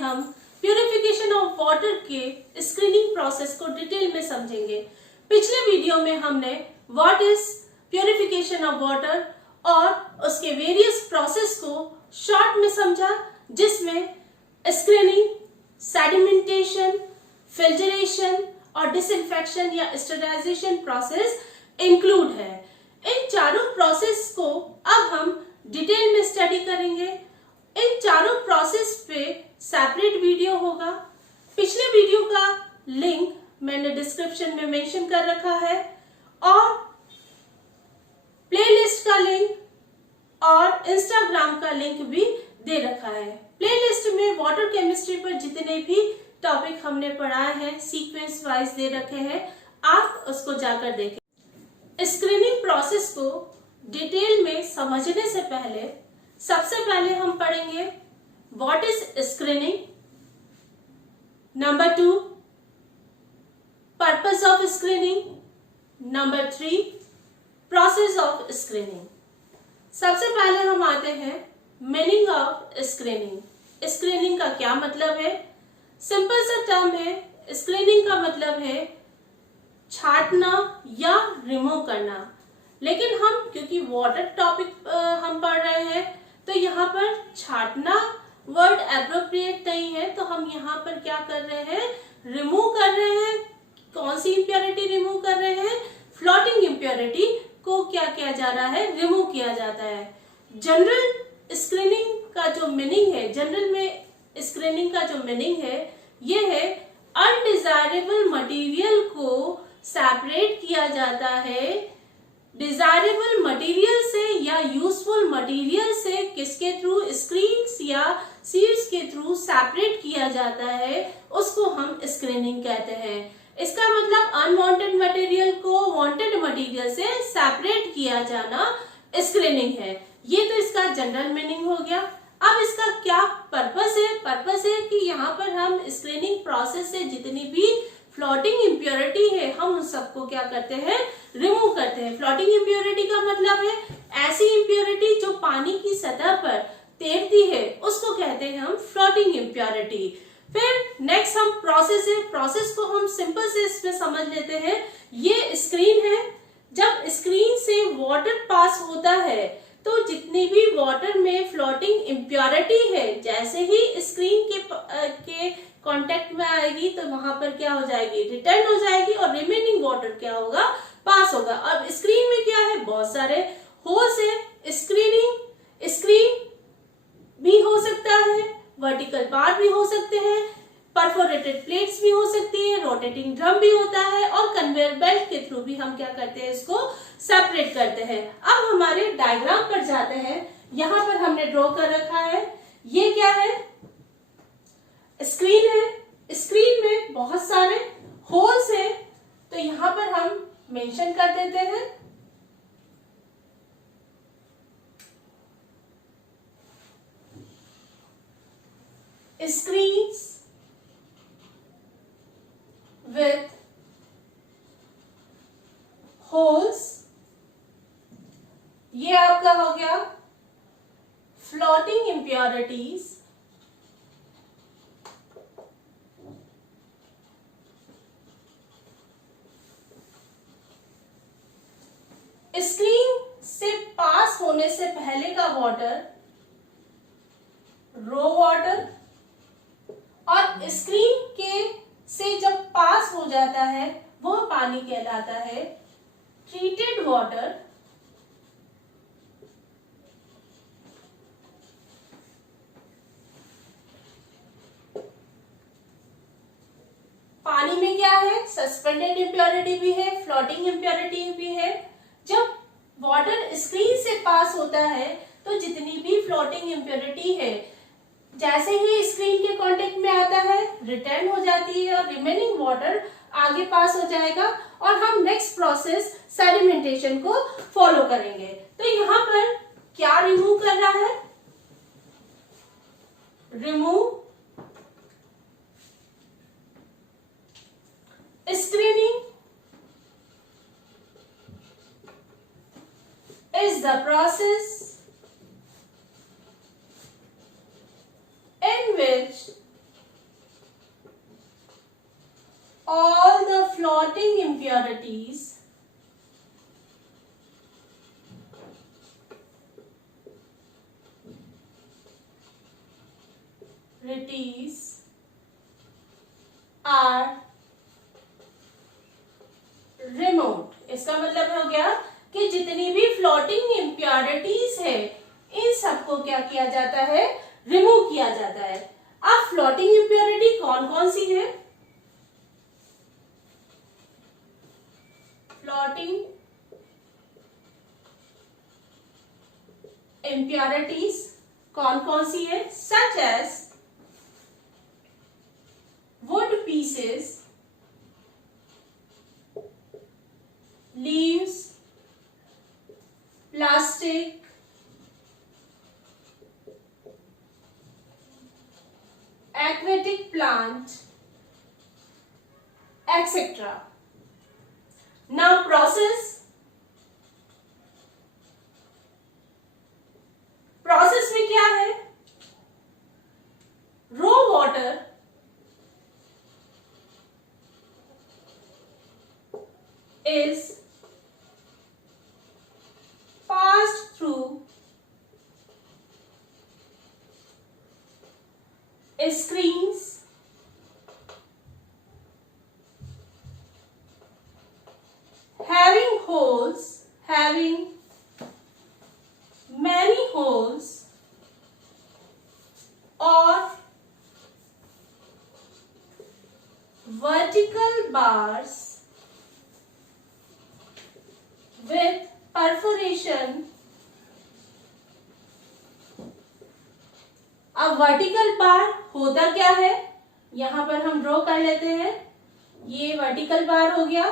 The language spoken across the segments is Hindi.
हम प्यूरिफिकेशन ऑफ वाटर के स्क्रीनिंग प्रोसेस को डिटेल में समझेंगे। पिछले वीडियो में हमने what is purification of water और उसके वेरियस प्रोसेस को शॉर्ट में समझा, जिसमें स्क्रीनिंग, सेडिमेंटेशन, फिल्टरेशन और डिसइंफेक्शन या स्टरलाइजेशन प्रोसेस इंक्लूड है। इन चारों प्रोसेस को अब हम डिटेल में स्टडी करेंगे। इन चारों प्रोसेस पे सेपरेट वीडियो होगा। पिछले वीडियो का लिंक मैंने डिस्क्रिप्शन में मेंशन कर रखा है और प्लेलिस्ट का लिंक और इंस्टाग्राम का लिंक भी दे रखा है। प्लेलिस्ट में वाटर केमिस्ट्री पर जितने भी टॉपिक हमने पढ़ाए हैं सीक्वेंस वाइज दे रखे हैं, आप उसको जाकर देखें। स्क्रीनिंग प्रोसेस को डिटेल में समझने से पहले सबसे पहले हम पढ़ेंगे what is screening, number 2 purpose of screening, number 3 process of screening. सबसे पहले हम आते हैं मीनिंग ऑफ स्क्रीनिंग। स्क्रीनिंग का क्या मतलब है? सिंपल सा टर्म है। स्क्रीनिंग का मतलब है छांटना या रिमूव करना, लेकिन हम क्योंकि वाटर टॉपिक हम पढ़ रहे हैं तो यहाँ पर छांटना वर्ड एप्रोप्रिएट नहीं है, तो हम यहाँ पर क्या कर रहे हैं, रिमूव कर रहे हैं। कौन सी इम्प्योरिटी रिमूव कर रहे हैं? फ्लोटिंग इम्प्योरिटी को क्या किया जा रहा है, रिमूव किया जाता है। जनरल स्क्रीनिंग का जो मीनिंग है, जनरल में स्क्रीनिंग का जो मीनिंग है ये है अनडिजायरेबल मटेरियल को सेपरेट किया जाता है डिजायरेबल मटेरियल से या यूजफुल मटेरियल से। किसके थ्रू? स्क्रीन्स या सीड्स के थ्रू सेपरेट किया जाता है, उसको हम स्क्रीनिंग कहते हैं। इसका मतलब अनवांटेड मटेरियल को वांटेड मटेरियल से सेपरेट किया जाना स्क्रीनिंग है। ये तो इसका जनरल मीनिंग हो गया। अब इसका क्या पर्पस है? पर्पस है कि यहाँ पर हम स्क्रीनिंग प्रोसेस से जितनी भी फ्लोटिंग इम्प्योरिटी है हम उन सबको क्या करते हैं, रिमूव करते हैं। फ्लोटिंग इम्प्योरिटी का मतलब है ऐसी इम्प्योरिटी जो पानी की सतह पर तैरती है, उसको कहते हैं हम फ्लोटिंग इम्प्योरिटी। फिर नेक्स्ट हम प्रोसेस है। प्रोसेस को हम सिंपल से इसमें समझ लेते हैं। ये स्क्रीन है, जब स्क्रीन से वाटर पास होता है तो जितनी भी वाटर में फ्लोटिंग इम्प्योरिटी है, जैसे ही स्क्रीन के कांटेक्ट में आएगी तो वहां पर क्या हो जाएगी, रिटर्न हो जाएगी और रिमेनिंग वाटर क्या होगा, पास होगा। अब स्क्रीन में क्या है, बहुत सारे होल्स है। स्क्रीन भी हो सकता है, वर्टिकल बार भी हो सकते हैं, परफोरेटेड प्लेट्स भी हो सकती है, रोटेटिंग ड्रम भी होता है और कन्वेयर बेल्ट के थ्रू भी हम क्या करते हैं, इसको सेपरेट करते हैं। अब हमारे डायग्राम पर जाते हैं। यहाँ पर हमने ड्रॉ कर रखा है, ये क्या है, स्क्रीन है। स्क्रीन में बहुत सारे होल्स है, तो यहाँ पर हम मेंशन कर देते हैं। स्क्रीन्स with holes, ये आपका हो गया फ्लोटिंग इम्प्योरिटीज। स्क्रीन से पास होने से पहले का वाटर रो वाटर, और स्क्रीन के से जब पास हो जाता है वो पानी कहलाता है ट्रीटेड वाटर। पानी में क्या है, सस्पेंडेड इम्प्योरिटी भी है, फ्लोटिंग इम्प्योरिटी भी है। जब वाटर स्क्रीन से पास होता है तो जितनी भी फ्लोटिंग इम्प्योरिटी है, जैसे ही स्क्रीन के कांटेक्ट में आता है रिटर्न हो जाती है और रिमेनिंग वाटर आगे पास हो जाएगा और हम नेक्स्ट प्रोसेस सेडिमेंटेशन को फॉलो करेंगे। तो यहाँ पर क्या रिमूव कर रहा है, remove screening is the process in which impurities are removed। इसका मतलब हो गया कि जितनी भी फ्लोटिंग इम्प्योरिटीज है इन सबको क्या किया जाता है, रिमूव किया जाता है। अब फ्लोटिंग इम्प्योरिटी कौन कौन सी है? फ्लोटिंग इम्प्योरिटीज कौन कौन सी है? Such as wood pieces, leaves, plastic, aquatic plant, etc. Now process में क्या है? raw water is passed through screens having many holes or vertical bars with perforation। अब वर्टिकल बार होता क्या है, यहां पर हम ड्रॉ कर लेते हैं। ये वर्टिकल बार हो गया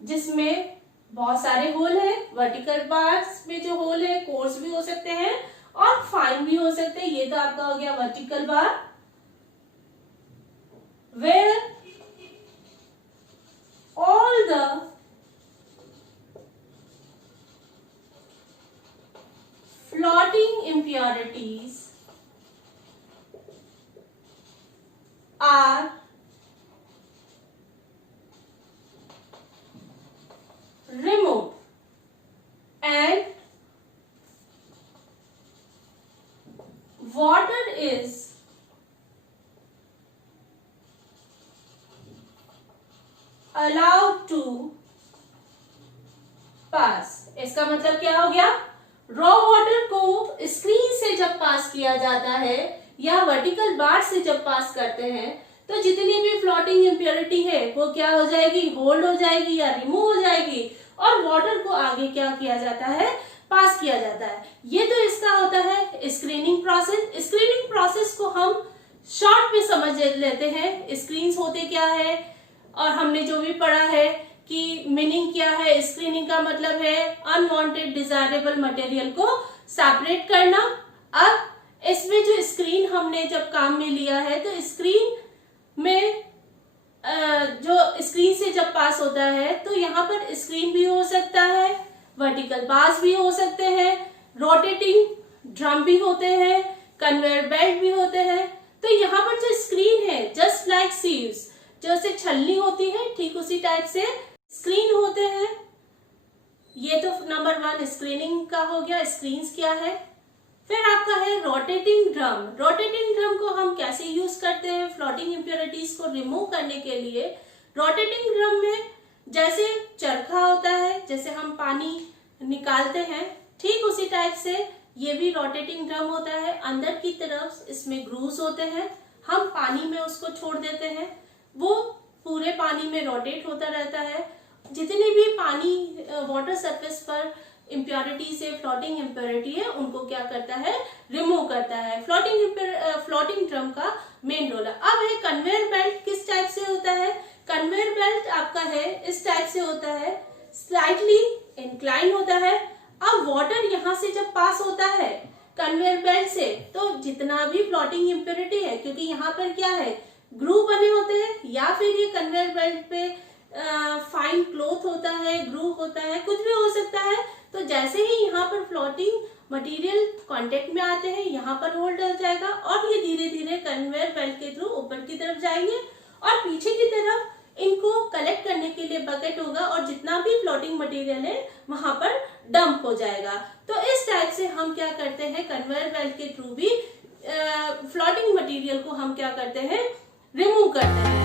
जिसमें बहुत सारे होल है। वर्टिकल बार्स में जो होल है कोर्स भी हो सकते हैं और फाइन भी हो सकते हैं। ये तो आपका हो गया vertical bar, where all the floating impurities are removed and water is allowed to pass। इसका मतलब क्या हो गया, रॉ वाटर को स्क्रीन से जब पास किया जाता है या वर्टिकल बार से जब पास करते हैं तो जितनी भी फ्लोटिंग इम्प्योरिटी है वो क्या हो जाएगी, होल्ड हो जाएगी या रिमूव हो जाएगी और वाटर को आगे क्या किया जाता है, पास किया जाता है। ये तो इसका होता है स्क्रीनिंग प्रोसेस। स्क्रीनिंग प्रोसेस को हम शॉर्ट में समझ लेते हैं। स्क्रीन्स होते क्या है और हमने जो भी पढ़ा है कि मीनिंग क्या है। स्क्रीनिंग का मतलब है अनवांटेड डिजायरेबल मटेरियल को सेपरेट करना। अब इसमें जो स्क्रीन हमने जब काम में लिया है तो स्क्रीन में जो स्क्रीन से जब पास होता है तो यहाँ पर स्क्रीन भी हो सकता है, वर्टिकल बार्स भी हो सकते हैं, रोटेटिंग ड्रम भी होते हैं, कन्वेयर बेल्ट भी होते हैं। तो यहाँ पर जो स्क्रीन है जस्ट लाइक सीव्स, जैसे छलनी होती है ठीक उसी टाइप से स्क्रीन होते हैं। ये तो नंबर 1 स्क्रीनिंग का हो गया। स्क्रीन्स क्या है, फिर आपका है रोटेटिंग ड्रम। रोटेटिंग ड्रम को हम कैसे यूज करते हैं फ्लोटिंग इम्प्योरिटीज को रिमूव करने के लिए। रोटेटिंग ड्रम में जैसे चरखा होता है, जैसे हम पानी निकालते हैं ठीक उसी टाइप से ये भी रोटेटिंग ड्रम होता है। अंदर की तरफ इसमें ग्रूव्स होते हैं, हम पानी में उसको छोड़ देते हैं, वो पूरे पानी में रोटेट होता रहता है। जितनी भी पानी वाटर सरफेस पर इम्प्योरिटी से फ्लोटिंग इम्प्योरिटी है उनको क्या करता है, रिमूव करता है। फ्लोटिंग ड्रम का मेन रोल है। अब है कन्वेयर बेल्ट, किस टाइप से होता है। कन्वेयर बेल्ट आपका है इस टाइप से होता है, स्लाइटली इंक्लाइन होता है। अब वाटर यहाँ से जब पास होता है कन्वेयर बेल्ट से तो जितना भी फ्लोटिंग इम्प्योरिटी है, क्योंकि यहाँ पर क्या है ग्रूव बने होते हैं या फिर ये कन्वेयर बेल्ट पे फाइन क्लॉथ होता है, ग्रूव होता है, कुछ भी हो सकता है। तो जैसे ही यहाँ पर फ्लोटिंग मटेरियल कांटेक्ट में आते हैं यहाँ पर होल्ड हो जाएगा और ये धीरे धीरे कन्वेयर बेल्ट के थ्रू ऊपर की तरफ जाएंगे और पीछे की तरफ इनको कलेक्ट करने के लिए बकेट होगा और जितना भी फ्लोटिंग मटेरियल है वहां पर डंप हो जाएगा। तो इस टाइप से हम क्या करते हैं, कन्वेयर बेल्ट के थ्रू भी फ्लोटिंग मटेरियल को हम क्या करते हैं, रिमूव करते हैं।